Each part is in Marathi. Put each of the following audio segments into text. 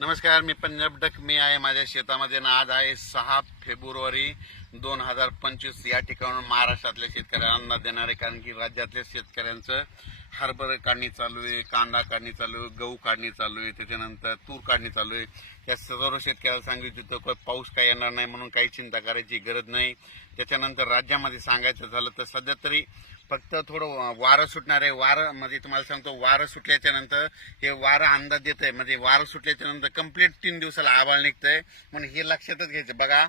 नमस्कार मी पंजाब डक मी आहे माझ्या शेतामध्ये ना आज आहे सहा फेब्रुवारी दोन हजार पंचवीस. या ठिकाणून महाराष्ट्रातल्या शेतकऱ्यांना अंदाज देणार आहे कारण की राज्यातल्या शेतकऱ्यांचं हरभर काढणी चालू आहे कांदा काढणी चालू आहे गहू काढणी चालू आहे त्याच्यानंतर तूर काढणी चालू आहे. या सर्व शेतकऱ्याला सांगू इच्छितो की पाऊस काय येणार नाही म्हणून काही चिंता करायची गरज नाही. त्याच्यानंतर राज्यामध्ये सांगायचं झालं तर सध्या तरी फक्त थोडं वारं सुटणार आहे. वारं म्हणजे तुम्हाला सांगतो वारं सुटल्याच्या नंतर हे वारं अंदाज देत आहे. म्हणजे वारं सुटल्याच्या नंतर कंप्लीट तीन दिवसाला आबाळ निघतंय. म्हणून हे लक्षातच घ्यायचं. बघा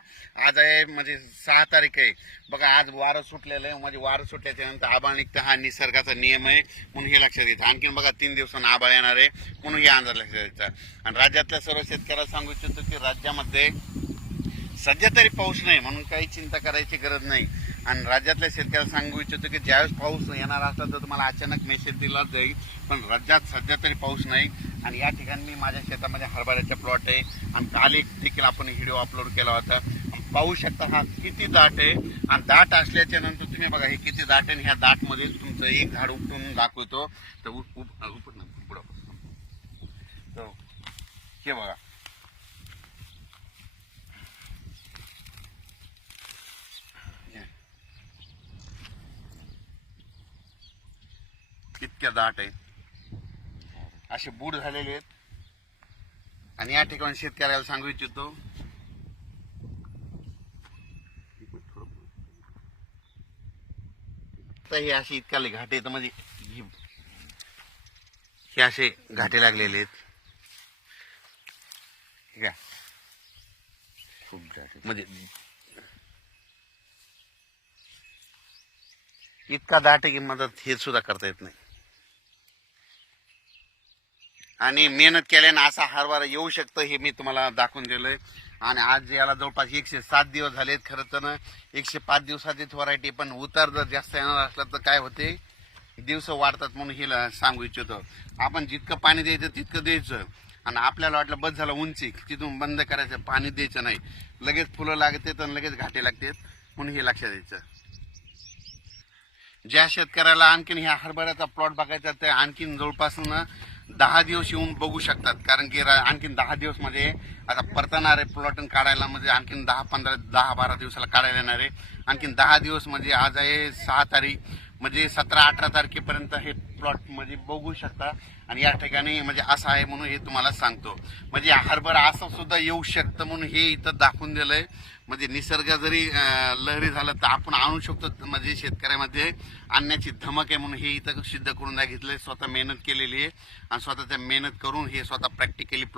आज आहे म्हणजे सहा तारीख आहे. बघा आज वारं सुटलेलं आहे. म्हणजे वारं सुटल्याच्या नंतर आबाळ निघतं. हा निसर्गाचा नियम आहे. म्हणून हे लक्षात घ्यायचं आणखीन बघा तीन दिवसांना आबाळ येणार आहे. म्हणून हे अंदाज लक्षात घ्यायचा आणि राज्यातल्या सर्व शेतकऱ्या सांगू इच्छितो की राज्यामध्ये सध्या तरी पाऊस नाही म्हणून काही चिंता करायची गरज नाही आणि राज्यातल्या शेतकऱ्याला सांगू इच्छितो की ज्यावेळेस पाऊस येणार असला तर तुम्हाला अचानक मेसेज दिला जाईल पण राज्यात सध्या तरी पाऊस नाही आणि या ठिकाणी मी माझ्या शेतामध्ये हरभऱ्याचा प्लॉट आहे आणि काल एक देखील आपण व्हिडिओ अपलोड केला होता पाहू शकता हा किती दाट आहे आणि दाट असल्याच्या नंतर तुम्ही बघा हे किती दाट आहे आणि ह्या दाटमध्ये तुमचं एक झाड उपटून दाखवतो तर उप उप तर हे बघा इतक्या दाट आहे असे बूड झालेले आहेत. आणि या ठिकाणी शेतकऱ्याला सांगू इच्छितो हे असे इतकाले घाटे आहेत. म्हणजे हे- असे घाटे लागलेले आहेत. का खूप म्हणजे इतका दाट आहे की मदत हे सुद्धा करता येत नाही. आणि मेहनत केल्याने असा हरभरा येऊ शकतं हे मी तुम्हाला दाखवून दिलंय. आणि आज याला जवळपास एकशे सात दिवस झालेत खरं तर. ना एकशे पाच दिवसाचीच व्हरायटी पण उतार जर जास्त येणार असला तर काय होते? दिवस वाढतात म्हणून हिला सांगू इच्छितो. आपण जितकं पाणी द्यायचं तितकं द्यायचं. आणि आपल्याला वाटलं बस झालं उंची. तिथून बंद करायचं पाणी द्यायचं नाही. लगेच फुलं लागते तर लगेच घाटे लागतात म्हणून हे लक्षात द्यायचं ज्या शेतकऱ्याला आणखीन ह्या हरभऱ्याचा प्लॉट बघायचा ते आणखीन जवळपास दहा दिवस येऊन बघू शकतात. कारण की आणखीन दहा दिवसमध्ये आता परतणारे प्लॉटन काढायला म्हणजे आणखीन दहा पंधरा दहा बारा दिवसाला काढायला येणार. आहे आणखीन दहा दिवस म्हणजे आज आहे सहा तारीख. म्हणजे सतरा अठरा तारखेपर्यंत हे प्लॉट म्हणजे बघू शकता. आणि या ठिकाणी म्हणजे असं आहे म्हणून हे तुम्हाला सांगतो. म्हणजे हरभरा असं सुद्धा येऊ शकतं म्हणून हे इथं दाखवून दिलंय. म्हणजे निसर्ग जरी लहरी झालं तर आपण आणू शकतो म्हणजे शेतकऱ्यामध्ये. आणण्याची धमक आहे म्हणून हे इथं सिद्ध करून दाखितलंय स्वतः मेहनत केलेली आहे. आणि स्वतः त्या मेहनत करून हे स्वतः प्रॅक्टिकली